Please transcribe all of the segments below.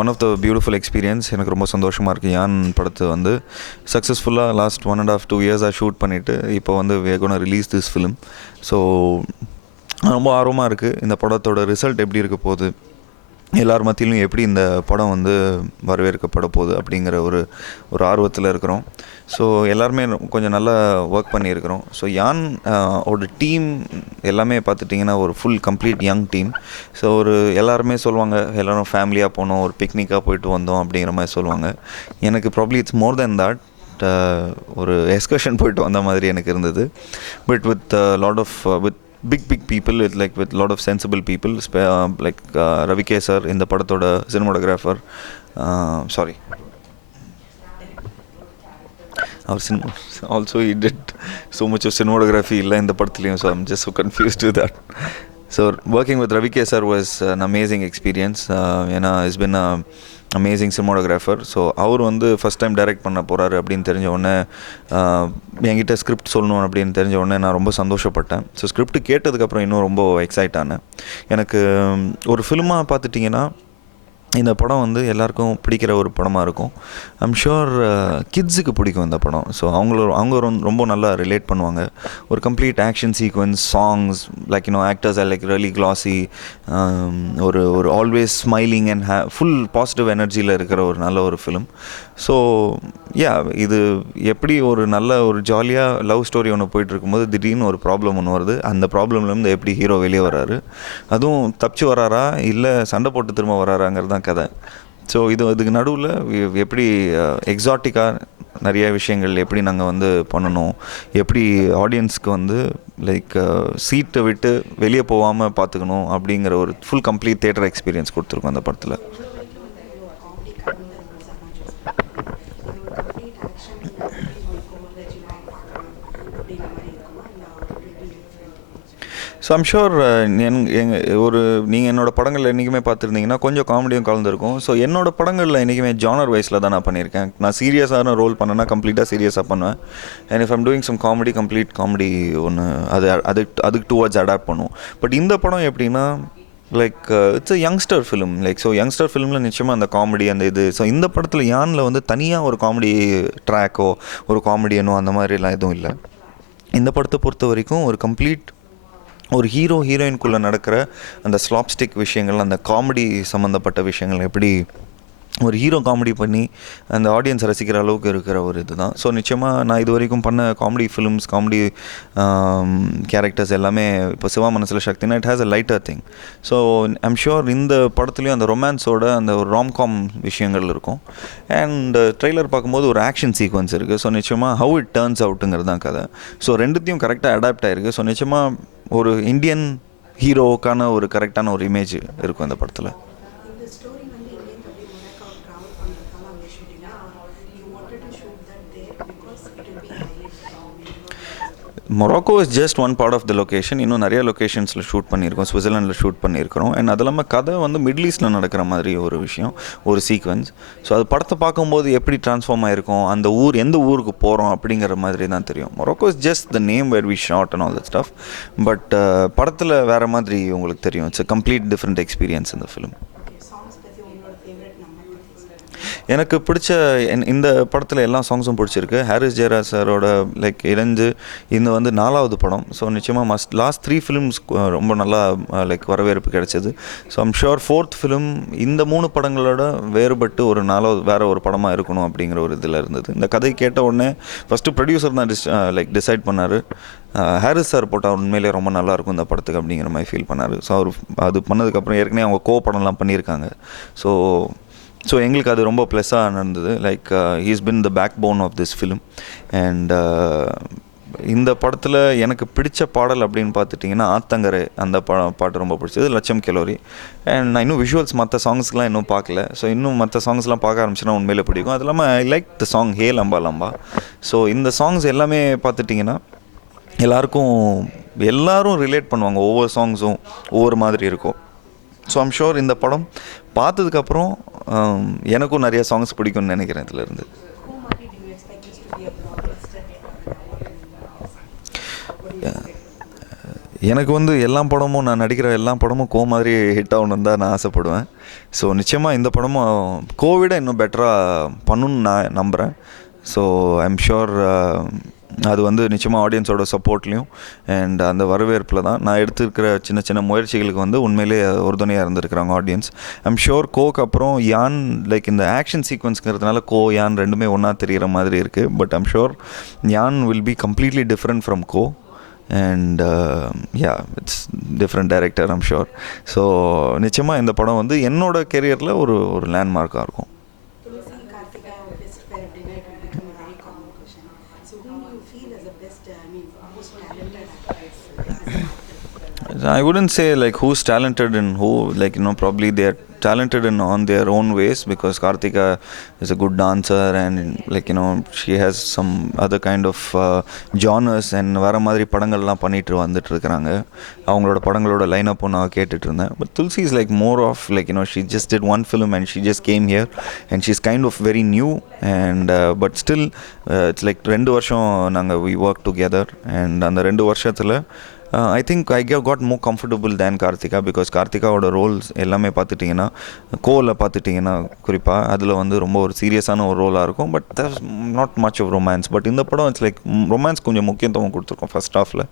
One of the beautiful experience. எனக்கு ரொம்ப சந்தோஷமாக இருக்குது. யான் படத்தை வந்து சக்ஸஸ்ஃபுல்லாக லாஸ்ட் 1.5-2 இயர்ஸாக ஷூட் பண்ணிவிட்டு இப்போ வந்து we are gonna release this film. So ரொம்ப ஆர்வமாக இருக்குது இந்த படத்தோட ரிசல்ட் எப்படி இருக்க போகுது, எல்லார் மத்தியிலும் எப்படி இந்த படம் வந்து வரவேற்கப்பட போகுது அப்படிங்கிற ஒரு ஆர்வத்தில் இருக்கிறோம். ஸோ எல்லாருமே கொஞ்சம் நல்லா ஒர்க் பண்ணியிருக்கிறோம். ஸோ யான் ஓட டீம் எல்லாமே பார்த்துட்டிங்கன்னா ஒரு full complete young team. So எல்லாருமே சொல்லுவாங்க எல்லோரும் ஃபேமிலியாக போனோம், ஒரு பிக்னிக்காக போயிட்டு வந்தோம் அப்படிங்கிற மாதிரி சொல்லுவாங்க. எனக்கு probably it's more then that. ஒரு எக்ஸ்கர்ஷன் போயிட்டு வந்த மாதிரி எனக்கு இருந்தது. But with lot of big people with lot of sensible people, like Ravi K sir in the padathoda cinematographer, sorry also he did so much of cinematography illa in the padathilayum, so I'm just so confused with that. So working with Ravi K sir was an amazing experience. He's been a amazing cinematographer. So அவர் வந்து first time direct பண்ண போகிறாரு அப்படின்னு தெரிஞ்ச உடனே என்கிட்ட script சொல்லணும் அப்படின்னு தெரிஞ்ச உடனே நான் ரொம்ப சந்தோஷப்பட்டேன். ஸோ ஸ்கிரிப்ட் கேட்டதுக்கப்புறம் இன்னும் ரொம்ப எக்ஸைட் ஆனேன். எனக்கு ஒரு ஃபிலிமாக பார்த்துட்டிங்கன்னா இந்த படம் வந்து எல்லாருக்கும் பிடிக்கிற ஒரு படமாக இருக்கும். ஐம் ஷுர் கிட்ஸுக்கு பிடிக்கும் இந்த படம். ஸோ அவங்க ரொம்ப நல்லா ரிலேட் பண்ணுவாங்க. ஒரு complete action sequence, songs, like actors are like really classy, ஒரு always smiling and full positive எனர்ஜியில் இருக்கிற ஒரு நல்ல ஒரு ஃபிலிம். ஸோ இது எப்படி ஒரு நல்ல ஒரு ஜாலியாக லவ் ஸ்டோரி ஒன்று போயிட்டு இருக்கும்போது திடீர்னு ஒரு ப்ராப்ளம் ஒன்று வருது. அந்த ப்ராப்ளம்லேருந்து எப்படி ஹீரோ வெளியே வராரு, அதுவும் தப்பிச்சு வராரா இல்லை சண்டை போட்டு திரும்ப வராராங்கிறது தான் கதை. ஸோ இதுக்கு நடுவில் எப்படி எக்ஸாட்டிக்காக நிறைய விஷயங்கள் எப்படி நாங்கள் வந்து பண்ணணும், எப்படி ஆடியன்ஸ்க்கு வந்து லைக் சீட்டை விட்டு வெளியே போகாமல் பார்த்துக்கணும் அப்படிங்கிற ஒரு ஃபுல் கம்ப்ளீட் தியேட்டர் எக்ஸ்பீரியன்ஸ் கொடுத்துருக்கோம் அந்த படத்தில். ஸோ ஐம் ஷுர் நீங்கள் என்னோடய படங்களில் என்றைக்குமே பார்த்துருந்தீங்கன்னா கொஞ்சம் காமெடியும் கலந்துருக்கும். ஸோ என்னோடய படங்களில் என்றைக்குமே ஜானர் வைஸில் தான் நான் பண்ணியிருக்கேன். நான் சீரியஸான ரோல் பண்ணேன்னா கம்ப்ளீட்டாக சீரியஸாக பண்ணுவேன். And if I'm doing some comedy, complete comedy ஒன்று அதுக்கு டுவர்ட்ஸ் அடாப்ட் பண்ணுவோம். பட் இந்த படம் எப்படின்னா like it's a youngster film. Like so youngster ஃபிலிமில் நிச்சயமாக அந்த காமெடி அந்த இது. ஸோ இந்த படத்தில் யானில் வந்து தனியாக ஒரு காமெடி ட்ராக்கோ ஒரு காமெடியனோ அந்த மாதிரிலாம் எதுவும் இல்லை. இந்த படத்தை பொறுத்த வரைக்கும் ஒரு கம்ப்ளீட் ஒரு ஹீரோயின்குள்ளே நடக்கிற அந்த ஸ்லாப்ஸ்டிக் விஷயங்கள், அந்த காமெடி சம்மந்தப்பட்ட விஷயங்கள் எப்படி ஒரு ஹீரோ காமெடி பண்ணி அந்த ஆடியன்ஸ் ரசிக்கிற அளவுக்கு இருக்கிற ஒரு இது தான். ஸோ நிச்சயமாக நான் இது வரைக்கும் பண்ண காமெடி ஃபிலிம்ஸ், காமெடி கேரக்டர்ஸ் எல்லாமே இப்போ சிவா மனசில் சக்தினா it has a lighter thing. So I'm sure இந்த படத்துலேயும் அந்த ரொமான்ஸோட அந்த ஒரு ராம்காம் விஷயங்கள் இருக்கும். அண்ட் ட்ரெய்லர் பார்க்கும்போது ஒரு ஆக்ஷன் சீக்வன்ஸ் இருக்குது. ஸோ நிச்சயமாக ஹவு இட் டர்ன்ஸ் அவுட்டுங்கிறது தான் கதை. ஸோ ரெண்டுத்தையும் கரெக்டாக அடாப்ட் ஆகிருக்கு. ஸோ நிச்சயமாக ஒரு இந்தியன் ஹீரோவுக்கான ஒரு கரெக்டான ஒரு இமேஜ் இருக்கும் இந்த படத்தில். Morocco is just one part of the location. இன்னும் நிறைய லொக்கேஷன்ஸில் ஷூட் பண்ணியிருக்கோம். சுவிட்சர்லாண்டில் ஷூட் பண்ணியிருக்கிறோம். அண்ட் அது இல்லாமல் கதை வந்து மிடில் ஈஸ்ட்டில் நடக்கிற மாதிரி ஒரு விஷயம், ஒரு சீக்வன்ஸ். ஸோ அது படத்தை பார்க்கும்போது எப்படி ட்ரான்ஸ்ஃபார்ம் ஆகிருக்கும், அந்த எந்த ஊருக்கு போகிறோம் அப்படிங்கிற மாதிரி தான் தெரியும். Morocco is just the name where we shot and all that stuff. But படத்தில் வேறு மாதிரி உங்களுக்கு தெரியும். It's a complete different experience இந்த ஃபிலிம். எனக்கு பிடிச்ச இந்த படத்தில் எல்லா சாங்ஸும் பிடிச்சிருக்கு. ஹாரிஸ் ஜெயராஜ் சாரோட லைக் இணைஞ்சு இந்த வந்து 4வது படம். ஸோ நிச்சயமாக லாஸ்ட் 3 ஃபிலிம்ஸ் ரொம்ப நல்லா லைக் வரவேற்பு கிடைச்சது. So I'm sure 4th film இந்த 3 படங்களோட வேறுபட்டு ஒரு 4வது வேறு ஒரு படமாக இருக்கணும் அப்படிங்கிற ஒரு இதில் இருந்தது. இந்த கதை கேட்ட உடனே ஃபஸ்ட்டு ப்ரொடியூசர் தான் டிசைட் பண்ணார். ஹாரிஸ் சார் போட்டால் உண்மையிலே ரொம்ப நல்லாயிருக்கும் இந்த படத்துக்கு அப்படிங்கிற மாதிரி ஃபீல் பண்ணார். ஸோ அவர் அது பண்ணதுக்கப்புறம் ஏற்கனவே அவங்க படம்லாம் பண்ணியிருக்காங்க. ஸோ எங்களுக்கு அது ரொம்ப ப்ளஸ்ஸாக நடந்தது. Like he's been the backbone of this film. And இந்த படத்தில் எனக்கு பிடிச்ச பாடல் அப்படின்னு பார்த்துட்டிங்கன்னா ஆத்தங்கரை அந்த பாட்டு ரொம்ப பிடிச்சது, லட்சம் கலோரி. அண்ட் நான் இன்னும் விஷுவல்ஸ் மற்ற சாங்ஸ்லாம் இன்னும் பார்க்கல. ஸோ இன்னும் மற்ற சாங்ஸ்லாம் பார்க்க ஆரம்பிச்சுன்னா உண்மையிலே பிடிக்கும். அது இல்லாமல் I like the song hey Lamba Lamba. So இந்த சாங்ஸ் எல்லாமே பார்த்துட்டிங்கன்னா எல்லாரும் ரிலேட் பண்ணுவாங்க. ஒவ்வொரு சாங்ஸும் ஒவ்வொரு மாதிரி இருக்கும். ஸோ ஐம் ஷுர் இந்த படம் பார்த்ததுக்கப்புறம் எனக்கும் நிறைய சாங்ஸ் பிடிக்கும்னு நினைக்கிறேன் இதிலேருந்து. எனக்கு வந்து எல்லா படமும் நான் நடிக்கிற எல்லா படமும் கோ மாதிரி ஹிட் ஆகணுன்னு தான் நான் ஆசைப்படுவேன். ஸோ நிச்சயமாக இந்த படமும் கோவிட இன்னும் பெட்டராக பண்ணணுன்னு நான் நம்புகிறேன். ஸோ ஐம் ஷுர் அது வந்து நிச்சயமாக ஆடியன்ஸோட சப்போர்ட்லேயும் அண்ட் அந்த வரவேற்பில் தான் நான் எடுத்துருக்கிற சின்ன சின்ன முயற்சிகளுக்கு வந்து உண்மையிலே உறுதுணையாக இருந்திருக்கிறாங்க ஆடியன்ஸ். ஐம் ஷுர் கோக்கு அப்புறம் யான் லைக் இந்த ஆக்ஷன் சீக்வன்ஸ்ங்கிறதுனால கோ யான் ரெண்டுமே ஒன்றா தெரிகிற மாதிரி இருக்குது. But I'm sure Yaan will be completely different from Ko and it's different director I'm sure. So நிச்சயமாக இந்த படம் வந்து என்னோட கெரியரில் ஒரு லேண்ட்மார்க்காக இருக்கும். I wouldn't say like who's talented and who, like, you know, probably they're talented in on their own ways, because Karthika is a good dancer and, like, you know, she has some other kind of genres and வேறு மாதிரி படங்கள்லாம் பண்ணிட்டு வந்துட்டு இருக்கிறாங்க. அவங்களோட படங்களோட லைனப்பும் நான் கேட்டுட்டு இருந்தேன். But Tulsi is like more of like, you know, she just did one film and she just came here and she's kind of very new and but still it's like 2 வருஷம் நாங்கள் we worked together and அந்த 2 வருஷத்தில் I think I got more comfortable than Karthika, because கார்த்திகாவோட roles எல்லாமே பார்த்துட்டிங்கன்னா கோவில் பார்த்துட்டிங்கன்னா குறிப்பாக அதில் வந்து ரொம்ப ஒரு சீரியஸான ஒரு ரோலாக இருக்கும். But there's not much of romance. But இந்த படம் இட்ஸ் லைக் ரொமான்ஸ் கொஞ்சம் முக்கியத்துவம் கொடுத்துருக்கோம் ஃபர்ஸ்ட் ஹாஃபில்.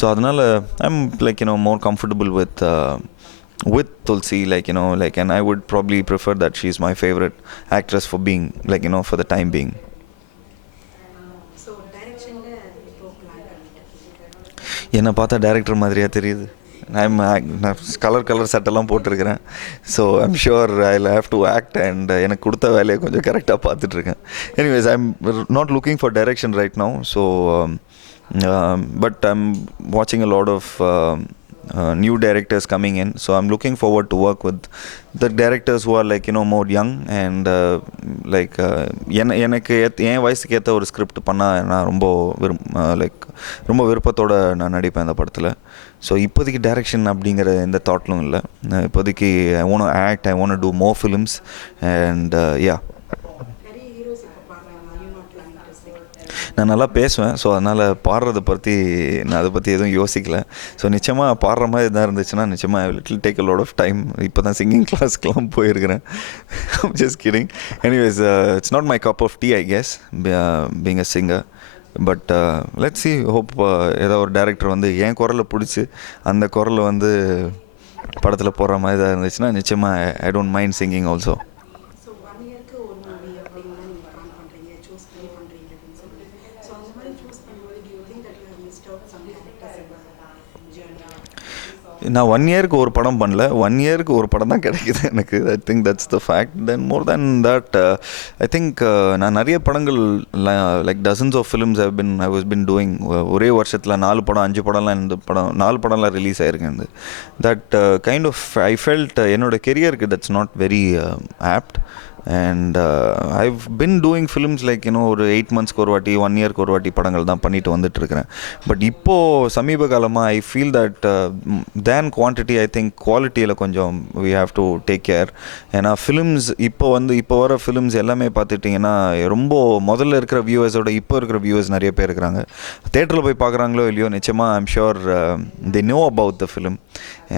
ஸோ அதனால் I'm like, you know, more comfortable with Tulsi, like, you know, like, and I would probably prefer that she's my favorite actress for being, like, you know, for the time being. என்னை பார்த்தா director மாதிரியாக தெரியுது. நான் colour சட்டெல்லாம் போட்டிருக்கிறேன். So I'm sure I have to act and எனக்கு கொடுத்த வேலையை கொஞ்சம் கரெக்டாக பார்த்துட்ருக்கேன். Anyways I'm not looking for direction right now. So but I'm வாட்சிங் a lot of new directors coming in, so I'm looking forward to work with the directors who are, like, you know, more young and like எனக்கு என் வயசுக்கு ஏற்ற ஒரு script பண்ணால் நான் ரொம்ப விருப்பத்தோடு நான் நடிப்பேன் அந்த படத்தில். ஸோ இப்போதைக்கு டைரக்ஷன் அப்படிங்கிற எந்த தாட்லும் இல்லை. இப்போதைக்கு I want act, I want do more films and நான் நல்லா பேசுவேன். ஸோ அதனால் பாடுறதை பற்றி நான் அதை பற்றி எதுவும் யோசிக்கலை. ஸோ நிச்சயமாக பாடுற மாதிரி எதாவது இருந்துச்சுன்னா நிச்சயமாக little take a lot of time. இப்போ தான் சிங்கிங் கிளாஸ்க்கெலாம் போயிருக்கிறேன். Just kidding. Anyways it's not my cup of tea, I guess, being a singer. But let's see, hope ஏதோ ஒரு டேரக்டர் வந்து என் குரலை பிடிச்சி அந்த குரலை வந்து படத்தில் போடுற மாதிரி தான் இருந்துச்சுன்னா நிச்சயமாக I don't mind singing also. நான் 1 இயருக்கு ஒரு படம் பண்ணல, 1 இயருக்கு ஒரு படம் தான் கிடைக்குது எனக்கு. I think that's the fact. Then more than that I think நான் நிறைய படங்கள் like dozens of films I was been doing. ஒரே வருஷத்தில் 4 படம் 5 படம்லாம் இந்த படம் 4 படம்லாம் ரிலீஸ் ஆகிருக்கேன். That kind of I felt என்னோட கெரியருக்கு that's not very apt. And I've been doing films like, you know, ஒரு 8 மந்த்ஸ்க்கு ஒரு வாட்டி 1 இயர்க்கு ஒரு வாட்டி படங்கள் தான் பண்ணிட்டு வந்துட்டுருக்கிறேன். பட் இப்போது சமீப காலமாக I feel that then quantity, I think குவாலிட்டியில் கொஞ்சம் we have to take care. ஏன்னா ஃபிலிம்ஸ் இப்போ வர ஃபிலிம்ஸ் எல்லாமே பார்த்துட்டிங்கன்னா ரொம்ப முதல்ல இருக்கிற வியூவர்ஸோட இப்போ இருக்கிற வியூவர்ஸ் நிறைய பேர் இருக்கிறாங்க. தேட்டரில் போய் பார்க்குறாங்களோ இல்லையோ, நிச்சயமாக I'm sure they know about the film.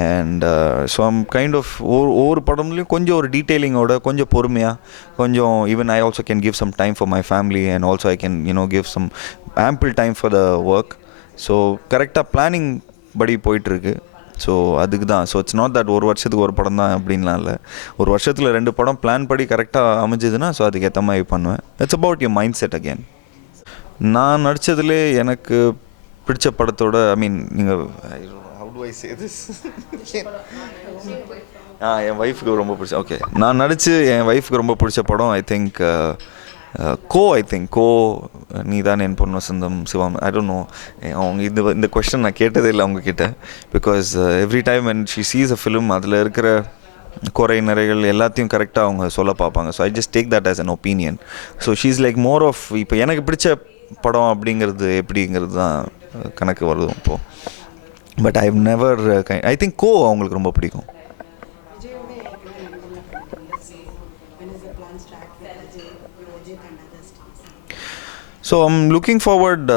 And so I'm kind of ஒவ்வொரு படம்லேயும் கொஞ்சம் ஒரு டீட்டெயிலிங்கோட, கொஞ்சம் பொறுமையாக, கொஞ்சம் even I also can give some time for my family and also I can, you know, give some ample time for the work. So கரெக்டாக planning படி போயிட்டுருக்கு. ஸோ அதுக்கு தான். ஸோ இட்ஸ் நாட் தட் ஒரு வருஷத்துக்கு ஒரு படம் தான் அப்படின்லாம் இல்லை. ஒரு வருஷத்தில் 2 படம் பிளான் படி கரெக்டாக அமைஞ்சதுன்னா ஸோ அதுக்கு ஏற்ற மாதிரி பண்ணுவேன். It's about your mindset again. நான் நடித்ததுலே எனக்கு பிடிச்ச படத்தோட, ஐ மீன், நீங்கள் how to I say this, என் ஒய்ஃபுக்கு ரொம்ப பிடிச்ச, ஓகே, நான் நடித்து என் ஒய்ஃபுக்கு ரொம்ப பிடிச்ச படம் ஐ திங்க் கோ நீ தான் என் பொண்ணு வசந்தம் சிவம். ஐ டோன்ட் நோ, அவங்க இந்த கொஸ்டின் நான் கேட்டதே இல்லை அவங்கக்கிட்ட. Because every time when she sees a film அதில் இருக்கிற குறை நிறைகள் எல்லாத்தையும் கரெக்டாக அவங்க சொல்ல பார்ப்பாங்க. So I just take that as an opinion. So she is like more of, இப்போ எனக்கு பிடிச்ச படம் அப்படிங்கிறது எப்படிங்கிறது தான் கணக்கு வருது இப்போது. But I have never I think go அவங்களுக்கு ரொம்ப பிடிக்கும். So I'm looking forward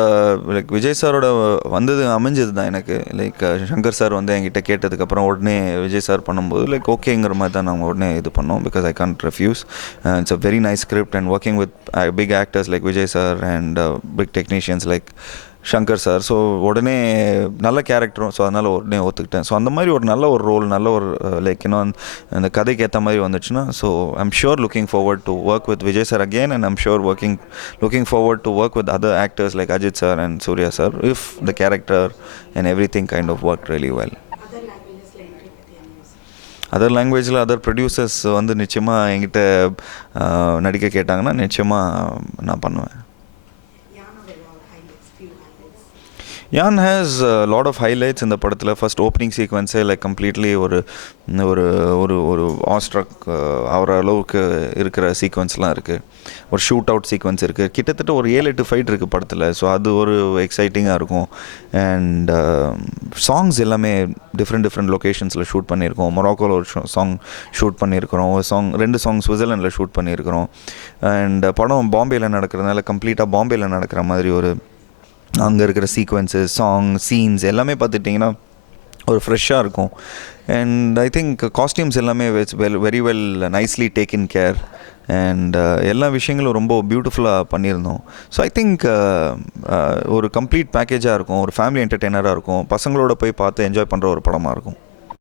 like Vijay சாரோட வந்தது அமைஞ்சது தான் எனக்கு. லைக் சங்கர் சார் வந்து என்கிட்ட கேட்டதுக்கப்புறம் உடனே விஜய் சார் பண்ணும்போது லைக் ஓகேங்கிற மாதிரி தான் நாங்கள் உடனே இது பண்ணோம். Because I can't refuse. It's a very nice script and working with big actors like Vijay sir and big technicians like Shankar sir. So உடனே நல்ல கேரக்டரும், ஸோ அதனால் உடனே ஒத்துக்கிட்டேன். ஸோ அந்த மாதிரி ஒரு நல்ல ஒரு ரோல், நல்ல ஒரு லைக் இன்னும் அந்த கதைக்கு ஏற்ற மாதிரி வந்துச்சுன்னா, so I'm sure looking forward to work with Vijay sir again. And I'm sure looking forward to work with other actors like Ajith sir and Suriya sir if the character and everything kind of work really well. Other லாங்குவேஜில் other producers வந்து நிச்சயமாக என்கிட்ட நடிக்க கேட்டாங்கன்னா நிச்சயமாக நான் பண்ணுவேன். யான் ஹேஸ் லாட் ஆஃப் ஹைலைட்ஸ் இந்த படத்தில். ஃபர்ஸ்ட் ஓப்பனிங் சீக்வன்ஸே லைக் கம்ப்ளீட்லி ஒரு ஒரு ஒரு ஒரு ஆஸ்ட்ரக் ஆகிற அளவுக்கு இருக்கிற சீக்வன்ஸ்லாம் இருக்குது. ஒரு ஷூட் அவுட் சீக்வன்ஸ் இருக்குது. கிட்டத்தட்ட ஒரு 7-8 ஃபைட் இருக்குது படத்தில். ஸோ அது ஒரு எக்ஸைட்டிங்காக இருக்கும். அண்ட் சாங்ஸ் எல்லாமே டிஃப்ரெண்ட் லொக்கேஷன்ஸில் ஷூட் பண்ணியிருக்கோம். மொராக்கோவில் ஒரு சாங் ஷூட் பண்ணியிருக்கிறோம். ஒரு சாங் 2 சாங் சுவிட்சர்லாண்டில் ஷூட் பண்ணியிருக்கிறோம். அண்ட் படம் பாம்பேயில் நடக்கிறதுனால கம்ப்ளீட்டாக பாம்பேயில் நடக்கிற மாதிரி ஒரு அங்கே இருக்கிற சீக்வன்ஸஸ், சாங், சீன்ஸ் எல்லாமே பார்த்துட்டிங்கன்னா ஒரு ஃப்ரெஷ்ஷாக இருக்கும். அண்ட் ஐ திங்க் காஸ்டியூம்ஸ் எல்லாமே very well nicely taken care. And எல்லா விஷயங்களும் ரொம்ப பியூட்டிஃபுல்லாக பண்ணியிருந்தோம். ஸோ ஐ திங்க் ஒரு கம்ப்ளீட் பேக்கேஜாக இருக்கும். ஒரு ஃபேமிலி என்டர்டெய்னராக இருக்கும். பசங்களோட போய் பார்த்து என்ஜாய் பண்ணுற ஒரு படமாக இருக்கும்.